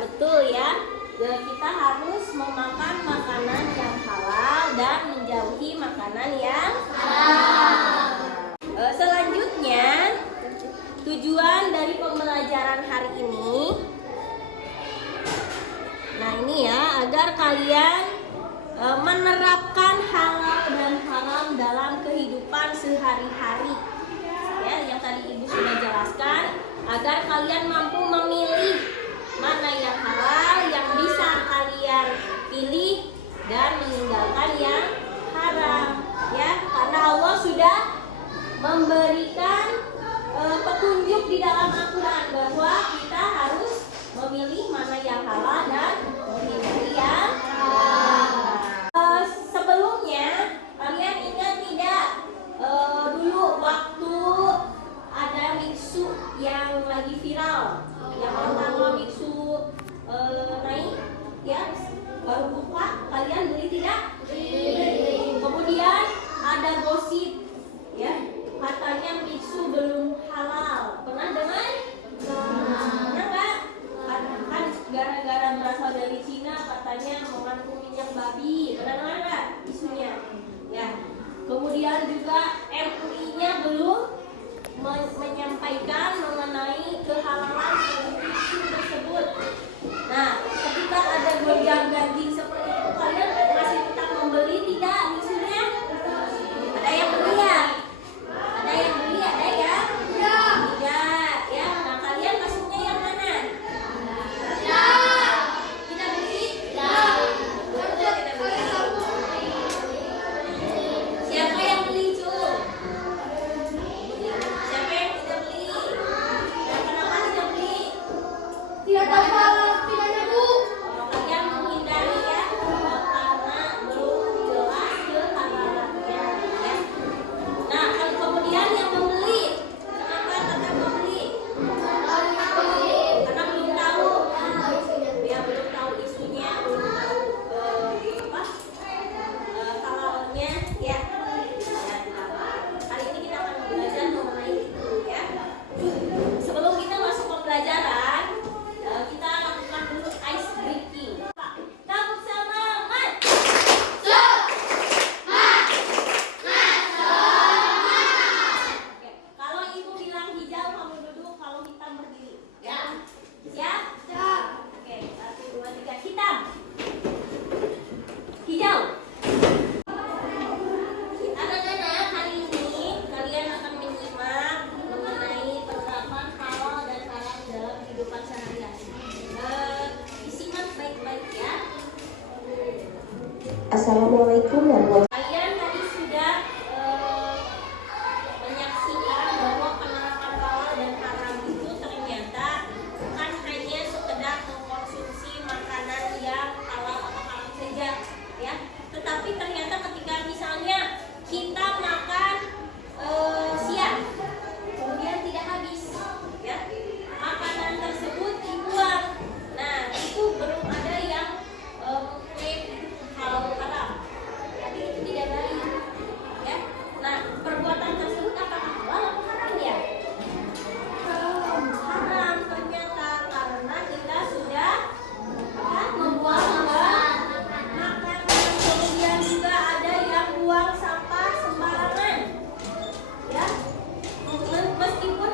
betul ya. Kita harus memakan makanan yang halal dan menjauhi makanan yang haram. Selanjutnya, tujuan dari pembelajaran hari ini, nah ini ya, agar kalian menerapkan halal dan haram dalam kehidupan sehari-hari. Ya, yang tadi Ibu sudah jelaskan, agar kalian mampu memilih mana yang halal yang bisa kalian pilih dan meninggalkan yang haram. Ya, karena Allah sudah memberikan petunjuk di dalam Al-Quran bahwa kita harus memilih mana yang halal dan menghindari yang haram. Sebelumnya kalian ingat tidak dulu waktu ada biksu yang lagi viral, yang pertama biksu naik ya baru buka, kalian beli tidak? Beli. Kemudian ada gosip ya, katanya biksu belum halal. Pernah dengar? Pernah nggak? Kan gara-gara berasal dari Cina katanya mengandung minyak babi. Pernah dengar nggak isunya? Ya. Kemudian juga MUI-nya belum menyampaikan mengenai kehalalan biksu tersebut. Nah, ketika ada gonjang-ganjing seperti itu, kalian masih tetap membeli tidak biksunya? Ada yang beli ya? Ada yang beli, ada ya? Tidak, ya. Nah, kalian masuknya yang mana? Tidak beli? Betul, tidak beli. Siapa yang beli, Cu? Siapa yang tidak beli? Dan kenapa tidak beli? Tidak tahu halalannya, Bu. Kalian menghindari ya, karena belum jelas kehalalannya ya. Nah, kemudian yang membeli, kenapa tetap membeli? Karena belum tahu, ya belum tahu isunya, belum tahu halalnya ya. Hari ini kita akan belajar mengenai itu ya. Sebelum kita masuk pembelajaran, kita lakukan dulu ice breaking. Tabuk semangat. Oke, kalau Ibu bilang hijau, kamu duduk. Kalau hitam berdiri. Ya. Siap? Oke, 1, 2, 3. Hitam. Hijau. Anak-anak, hari ini kalian akan menyimak mengenai penerapan halal dan haram dalam kehidupan sehari-hari. Disimak baik-baik ya. Assalamualaikum warahmatullahi wabarakatuh. Kalian tadi sudah menyaksikan bahwa penerapan halal dan haram itu ternyata bukan hanya sekedar mengkonsumsi makanan yang halal atau haram saja ya, tetapi ternyata ketika misalnya kita makan siang kemudian tidak habis ya, makanan tersebut dibuang. Nah, itu belum ada yang mengklaim halal haram. Tapi itu tidak baik ya. Nah, perbuatan tersebut apakah halal atau haram ya? Haram ternyata, karena kita sudah membuang makanan. Kemudian juga ada yang buang sampah sembarangan ya. Meskipun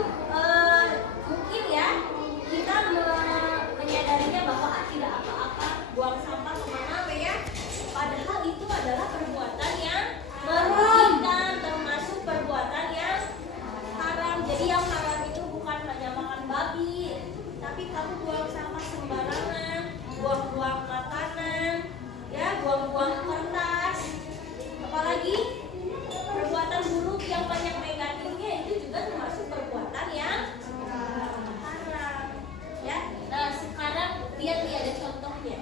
mungkin ya kita menyadarinya bahwa tidak apa-apa buang sampah kemana ya, padahal itu adalah perbuatan yang merugikan, termasuk perbuatan yang haram. Jadi yang haram itu bukan hanya makan babi, tapi kamu buang sampah sembarangan, buang-buang makanan ya, buang-buang kertas, apalagi perbuatan buruk yang banyak negatifnya, itu juga termasuk perbuatan yang haram ya. Nah, sekarang lihat nih ada contohnya,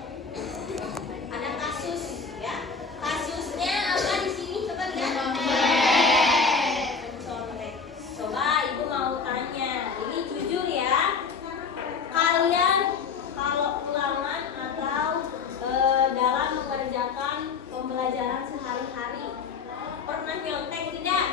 ada kasus ya. Kasusnya apa di sini, coba lihat. Mencontek. Coba Ibu mau tanya, ini jujur ya, kalian kalau ulangan atau dalam mengerjakan pembelajaran sehari-hari pernah nyontek tidak?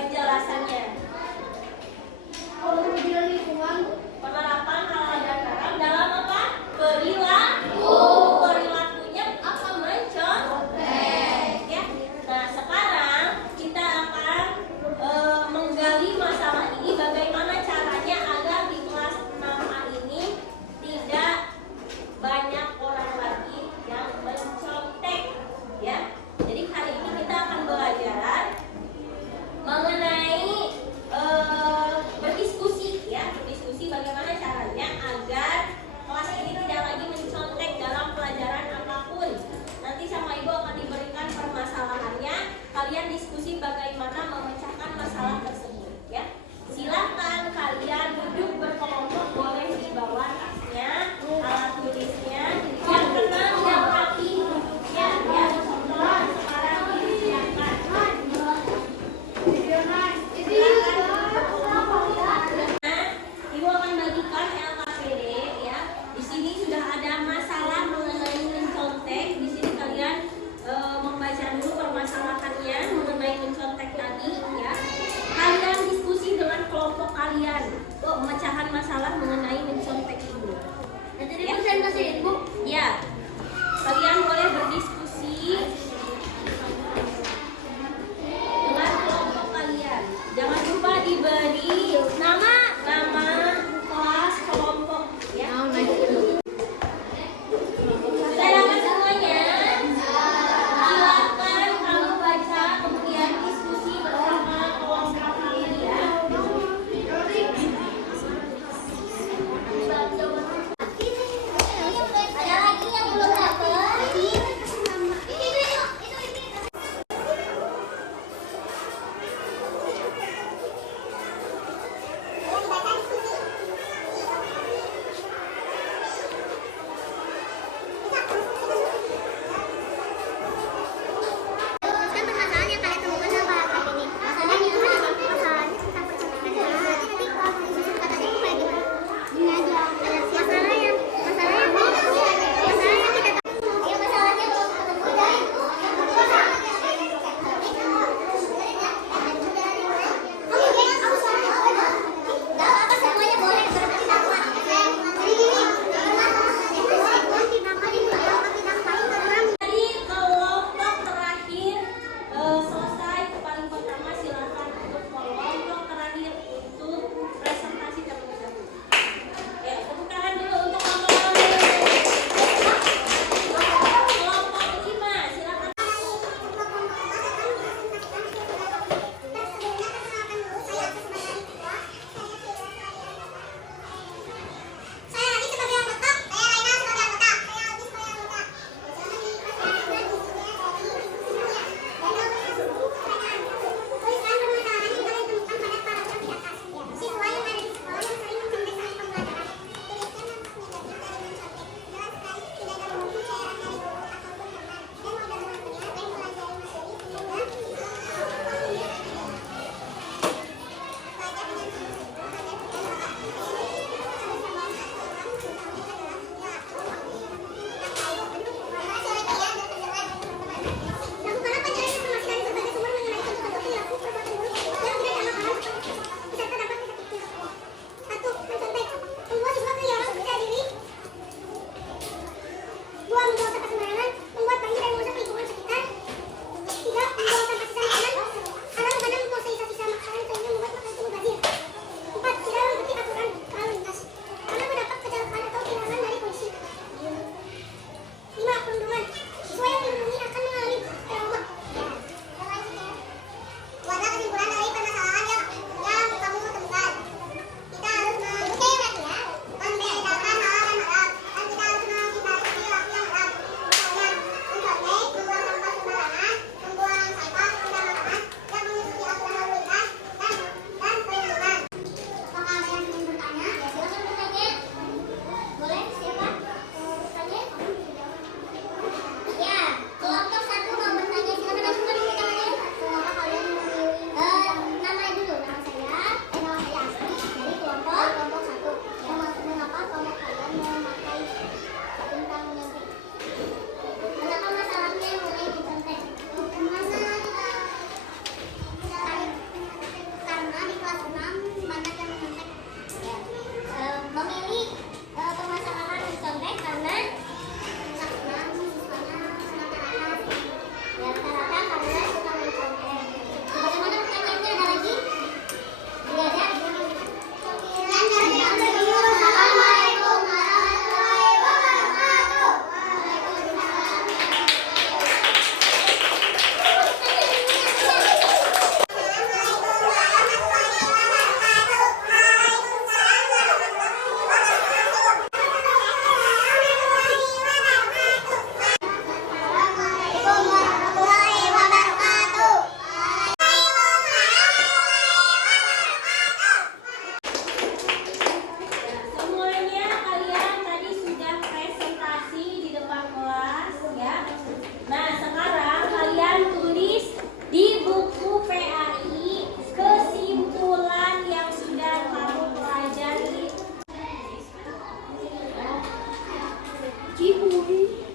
penjelasannya. Kerugian lingkungan. Penerapan halal dan haram dalam apa? Perilaku. Perilakunya apa? Mencontek. Ya. Nah, sekarang kita akan menggali masalah ini, bagaimana caranya agar di kelas 6A ini tidak banyak orang lagi yang mencontek. Ya. Jadi hari ini kita akan belajar mengenai berdiskusi, ya, berdiskusi bagaimana caranya Cihuy.